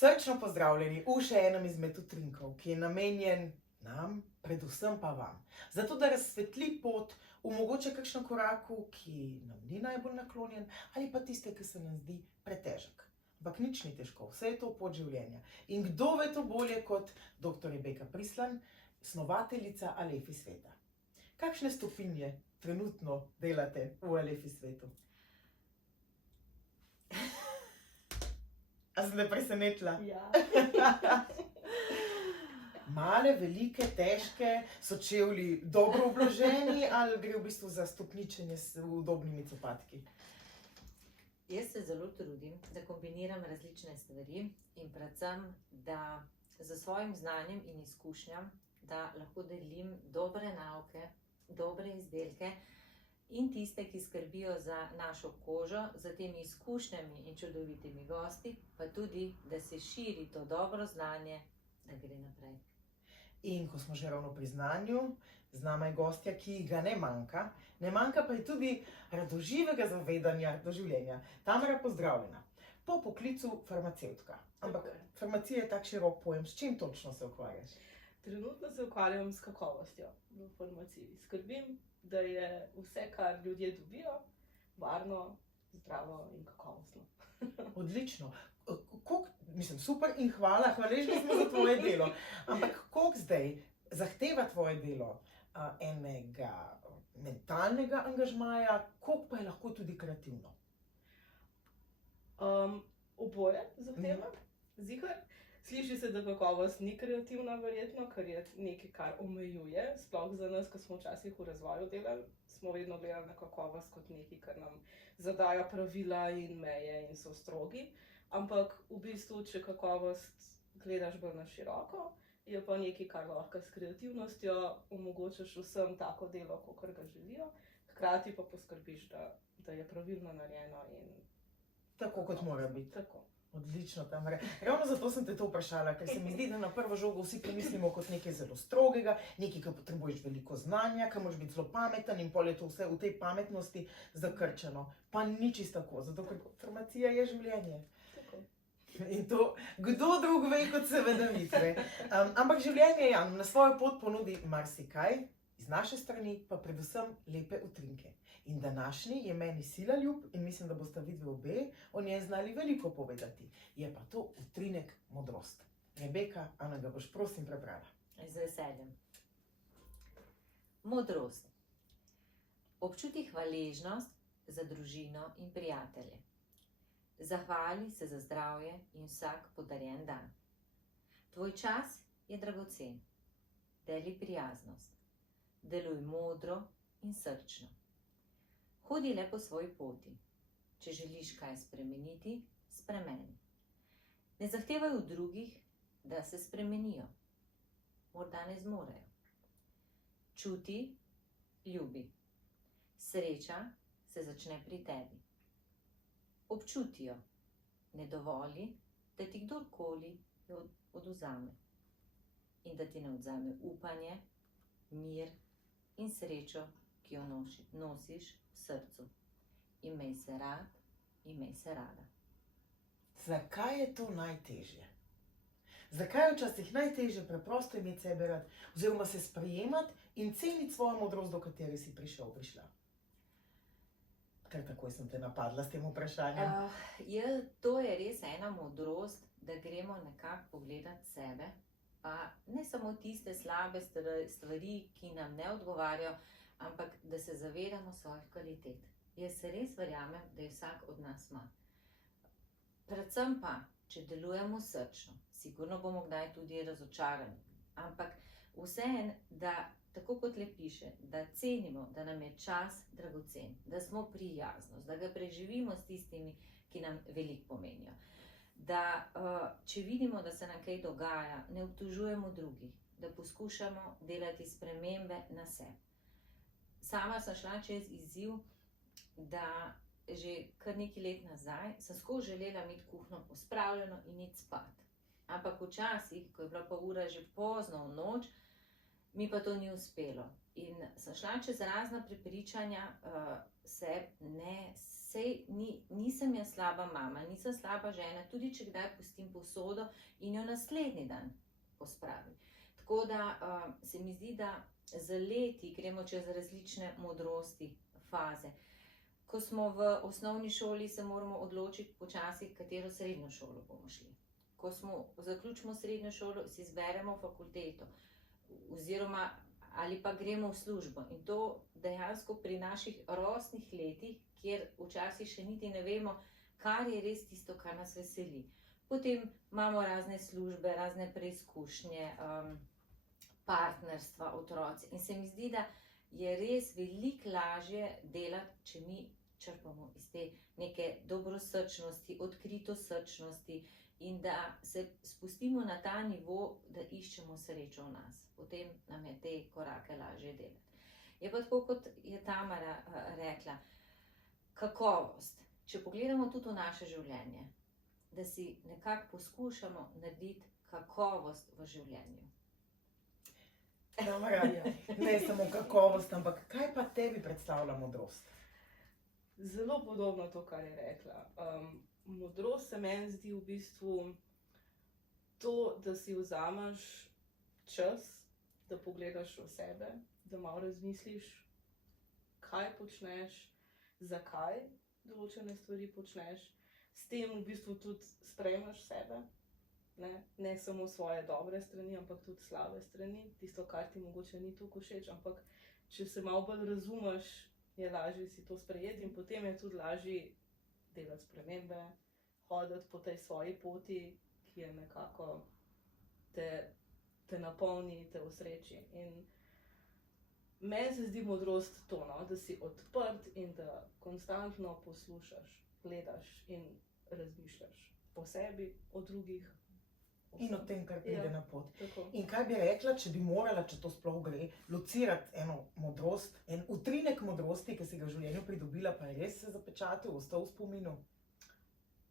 Srčno pozdravljeni v še enem izmed utrinkov, ki je namenjen nam, predvsem pa vam. Zato, da razsvetli pot v mogoče kakšnem koraku, ki nam ni najbolj naklonjen, ali pa tiste, ki se nam zdi pretežek. Ampak nič ni težko, vse je to pot življenja. In kdo ve to bolje kot dr. Rebeka Prislan, snovateljica Alefi sveta. Kakšne stopinje trenutno delate v Alefi svetu? A sem te presenetila? Ja. Male, velike, težke, so čevlji dobro obloženi ali gre v bistvu za stopničenje s udobnimi copatki? Jaz se zelo trudim, da kombiniram različne stvari in predvsem, da z svojim znanjem in izkušnjam, da lahko delim dobre nauke, dobre izdelke in tiste, ki skrbijo za našo kožo, za temi izkušnjami in čudovitimi gosti, pa tudi, da se širi to dobro znanje, da gre naprej. In ko smo že ravno pri znanju, z nama je gostja, ki ga ne manjka pa je tudi radoživega zavedanja do življenja. Tamara, pozdravljena. Po poklicu farmacevtka. Ampak farmacija je tak širok pojem, s čim točno se ukvarjaš? Trenutno se ukvarjam s kakovostjo v farmaciji. Skrbim, da je vse, kar ljudje dobijo, varno, zdravo in kakovostno. Odlično. Mislim, super in hvaležni smo za tvoje delo. Ampak koliko zdaj zahteva tvoje delo enega mentalnega angažmaja, koliko pa je lahko tudi kreativno? Oboje zahteva, ziher. Sliši se, da kakovost ni kreativna verjetno, ker je nekaj, kar omejuje. Sploh za nas, ko smo včasih v razvoju delali, smo vedno gledali na kakovost kot nekaj, kar nam zadaja pravila in meje in so strogi. Ampak v bistvu, če kakovost gledaš bolj na široko, je pa nekaj, kar lahko s kreativnostjo omogočaš vsem tako delo, kakor ga želijo. Hkrati pa poskrbiš, da je pravilno narejeno in tako, kot mora biti. Tako. Odlično, Tamara. Ravno zato sem te to vprašala, ker se mi zdi, da na prvo žogo vsi pomislimo kot nekaj zelo strogega, nekaj, ki potrebuješ veliko znanja, ki moraš biti zelo pameten in pol je to vse v tej pametnosti zakrčeno. Pa ni čisto tako, zato ker farmacija je življenje. Tako. In to, kdo drug ve, kot seveda mi. Ampak življenje je, na svojo pot ponudi marsikaj, iz naše strani pa predvsem lepe utrinke. In današnji je meni sila ljub in mislim, da boste vidve obe o njej znali veliko povedati. Je pa to utrinek modrost. Rebeka, Ana, ga boš prosim prebrala. Z veseljem. Modrost. Občuti hvaležnost za družino in prijatelje. Zahvali se za zdravje in vsak podarjen dan. Tvoj čas je dragocen. Deli prijaznost. Deluj modro in srčno. Hodi le po svoji poti. Če želiš kaj spremeniti, spremeni. Ne zahtevaj od drugih, da se spremenijo. Morda ne zmorejo. Čuti, ljubi. Sreča se začne pri tebi. Občutijo. Ne dovoli, da ti kdorkoli jo odvzame. In da ti ne odvzame upanje, mir in srečo, ki jo nosiš v srcu. Imej se rad, imej se rada. Zakaj je to najtežje? Zakaj je včasih najtežje preprosto imeti sebe rad, oziroma se sprejemati in ceniti svojo modrost, do katere si prišla? Ker takoj sem te napadla s tem vprašanjem. To je res ena modrost, da gremo nekako pogledati sebe, pa ne samo tiste slabe stvari, ki nam ne odgovarjajo, ampak da se zavedamo svojih kvalitet. Jaz se res verjamem, da je vsak od nas ima. Predvsem pa, če delujemo srčno, sigurno bomo kdaj tudi razočarani, ampak vseeno, da tako kot le piše, da cenimo, da nam je čas dragocen, da smo prijaznost, da ga preživimo s tistimi, ki nam veliko pomenijo. Da če vidimo, da se nam kaj dogaja, ne obtožujemo drugih, da poskušamo delati spremembe na sebi. Sama sem šla čez izziv, da že kar nekaj let nazaj sem skozi želela imeti kuhinjo pospravljeno in iti spat. Ampak včasih, ko je bila pa ura že pozno v noč, mi pa to ni uspelo. In sem šla čez razna prepričanja, nisem jaz slaba mama, nisem slaba žena, tudi če kdaj pustim posodo in jo naslednji dan pospravim. Tako da se mi zdi, da z leti gremo čez različne modrosti, faze. Ko smo v osnovni šoli, se moramo odločiti počasi, katero srednjo šolo bomo šli. Ko zaključimo srednjo šolo, si izberemo fakulteto oziroma ali pa gremo v službo. In to dejansko pri naših rosnih letih, kjer včasih še niti ne vemo, kar je res tisto, kar nas veseli. Potem imamo razne službe, razne preizkušnje, partnerstva, otroci. In se mi zdi, da je res veliko lažje delati, če mi črpamo iz te neke dobrosrčnosti, odkritosrčnosti in da se spustimo na ta nivo, da iščemo srečo v nas. Potem nam je te korake lažje delati. Je pa tako, kot je Tamara rekla, kakovost. Če pogledamo tudi v naše življenje, da si nekako poskušamo narediti kakovost v življenju. Tamara, ne samo kakovost, ampak kaj pa tebi predstavlja modrost? Zelo podobno to, kar je rekla. Modrost se meni zdi v bistvu to, da si vzameš čas, da pogledaš v sebe, da malo razmisliš, kaj počneš, zakaj določene stvari počneš, s tem v bistvu tudi sprejmeš sebe, ne samo svoje dobre strani, ampak tudi slabe strani, tisto, kar ti mogoče ni toliko všeč, ampak če se malo bolj razumeš, je lažje si to sprejeti in potem je tudi lažje delati spremembe, hoditi po tej svoji poti, ki je nekako te napolni, te osreči. In meni se zdi modrost to, da si odprt in da konstantno poslušaš, gledaš in razmišljaš o sebi, o drugih. In o tem, kar pride na pot. Tako. In kaj bi rekla, če bi morala, če to sploh gre, locirati eno modrost, en utrinek modrosti, ki si ga v življenju pridobila, pa je res se zapečatil, ostal v spominu?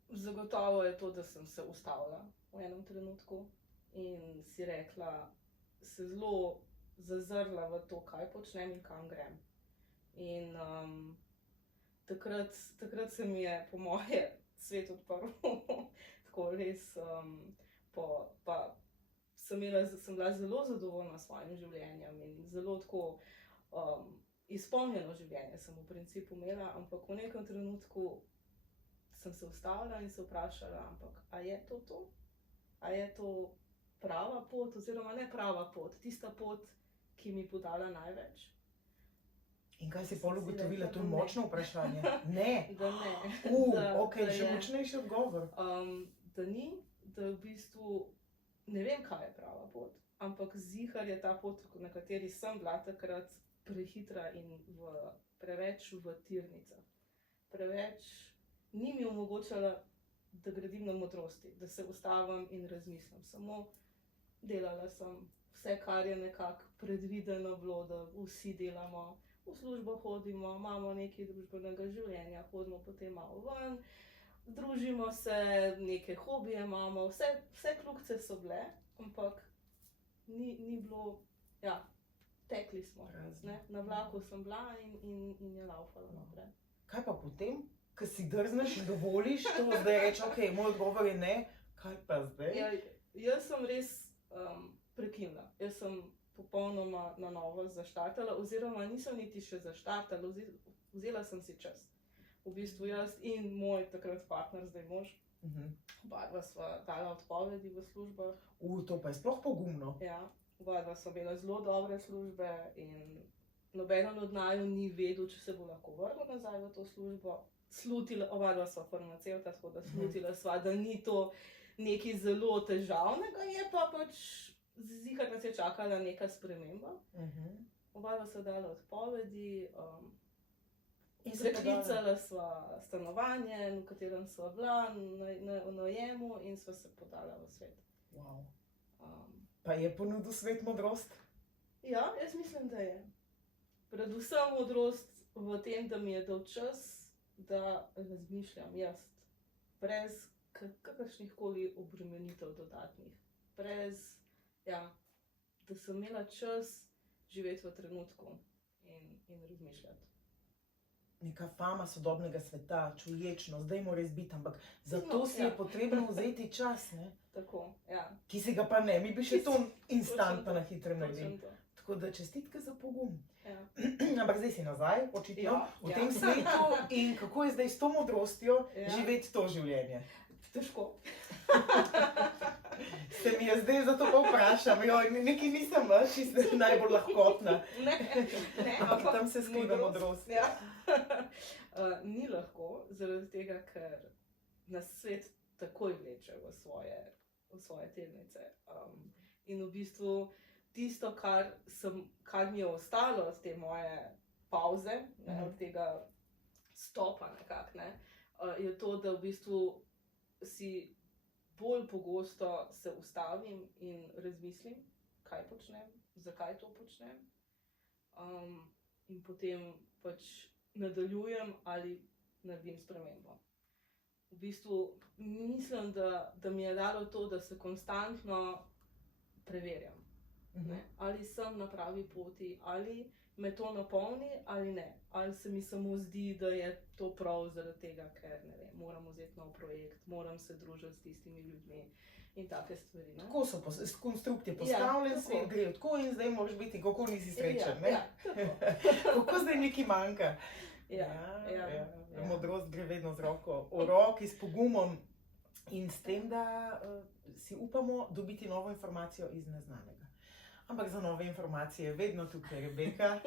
Zagotovo je to, da sem se ustavila v enem trenutku in si rekla, se zelo zazrla v to, kaj počnem in kam grem. In takrat se mi je, po moje, svet odprl. Tako res, pa sem bila zelo zadovoljna s svojim življenjem in zelo tako izpolnjeno življenje sem v principu imela, ampak v nekem trenutku sem se ustavila in se vprašala, ampak a je to to? A je to prava pot oziroma ne prava pot, tista pot, ki mi bo dala največ? In kaj si pol ugotovila, to je močno vprašanje? Ne. Da ne. Ok, še močnejši odgovor. Da ni, da v bistvu ne vem, kaj je prava pot, ampak zihar je ta pot, na kateri sem bila takrat prehitra in preveč v tirnicah. Preveč ni mi omogočala, da gradim na modrosti, da se ustavim in razmislim. Samo delala sem vse, kar je nekako predvideno bilo, da vsi delamo. V službo hodimo, imamo nekaj družbenega življenja, hodimo potem malo ven, družimo se, neke hobije imamo, vse kljukice so bile, ampak ni bilo, tekli smo. Na vlaku sem bila in je laufala naprej. Kaj pa potem, ko si drzneš in dovoliš to, zdaj reči, ok, moj odgovor je ne, kaj pa zdaj? Jaz sem res prekinila. Jaz sem popolnoma na novo zaštartala, oziroma nisem niti še zaštartala, vzela sem si čas. V bistvu jaz in moj takrat partner, zdaj mož, oba sva dala odpovedi v službah. To pa je sploh pogumno. Ja, oba sva imela zelo dobre službe in nobeden od naju ni vedel, če se bo lahko vrnil nazaj v to službo. Oba sva farmacevta, tako da slutila sva, da ni to nekaj zelo težavnega, je pa pač zihar nas je čakala neka sprememba. Oba sva dala odpovedi, preklicala sva stanovanje, v katerem sva bila, v najemu in sva se podala v svet. Wow. Pa je ponudil svet modrost? Ja, jaz mislim, da je. Predvsem modrost v tem, da mi je dal čas, da razmišljam jaz, brez kakršnih koli obremenitev dodatnih. Da sem imela čas živeti v trenutku in razmišljati. Neka fama sodobnega sveta, čuječnost, zdaj mora res biti, ampak zato No, si ja. je potrebno vzeti čas, ne? Tako, ja. Ki si ga pa ne, mi bi še to instant Točno pa na to, hitro naredili. Točno to. Tako da čestitke za pogum. Ja. Ampak zdaj si nazaj, očitno, Ja, v ja. tem svetu in kako je zdaj s to modrostjo Ja. živeti to življenje. Težko. Se mi je zdaj zato pa vprašam, nekaj nisem čisto najbolj lahkotna. Ne, Ampak tam se skriva modrost. Ja. Ni lahko, zaradi tega, ker nas svet takoj vleče v svoje tirnice. In v bistvu tisto, kar mi je ostalo od te moje pavze, ne, od tega stopa nekako, ne, je to, da v bistvu si bolj pogosto se ustavim in razmislim, kaj počnem, zakaj to počnem. In potem pač nadaljujem ali naredim spremembo. V bistvu mislim, da mi je dalo to, da se konstantno preverjam. Ne? Ali sem na pravi poti, ali me to napolni ali ne. Ali se mi samo zdi, da je to prav zaradi tega, ker ne vem, moram vzeti nov projekt, moram se družiti s tistimi ljudmi in take stvari. Ne? Tako so konstrukt je postavljen, tako. svet gre tako in zdaj moraš biti, kako nisi srečen, ne? Ja, tako. Kako zdaj nekaj manjka. Ja. Modrost gre vedno z roko v roki, s pogumom in s tem, da si upamo dobiti novo informacijo iz neznanega. Ampak za nove informacije je vedno tukaj Rebeka,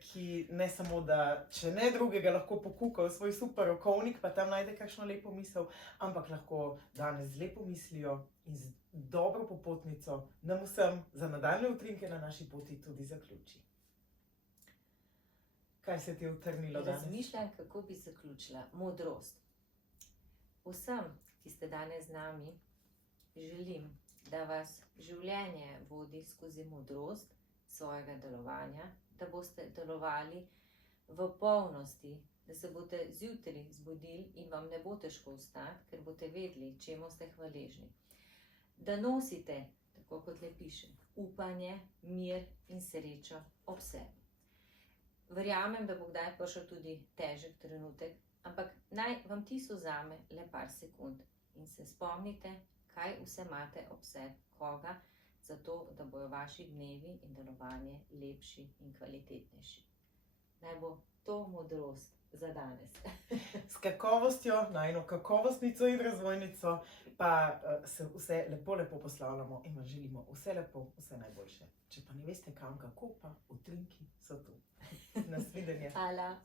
ki ne samo, da če ne drugega lahko pokuka v svoj super rokovnik, pa tam najde kakšno lepo misel, ampak lahko danes z lepo mislijo in z dobro popotnico nam vsem za nadaljne utrinke na naši poti tudi zaključi. Kaj se ti je utrnilo danes? Razmišljam, kako bi zaključila. Modrost. Vsem, ki ste danes z nami, želim, da vas življenje vodi skozi modrost svojega delovanja, da boste delovali v polnosti, da se boste zjutraj zbudili in vam ne bo težko vstati, ker boste vedeli, čemu ste hvaležni. Da nosite, tako kot le piše, upanje, mir in srečo ob sebi. Verjamem, da bo kdaj prišel tudi težek trenutek, ampak naj vam tisto vzame le par sekund in se spomnite, kaj vse imate ob sebi, koga, zato da bojo vaši dnevi in delovanje lepši in kvalitetnejši. Naj bo to modrost za danes. S kakovostjo, najno kakovostnico in razvojnico, pa se vse lepo poslavljamo in vam želimo vse lepo, vse najboljše. Če pa ne veste kam, kako pa, utrinki so tu. Nasvidenje. Hvala.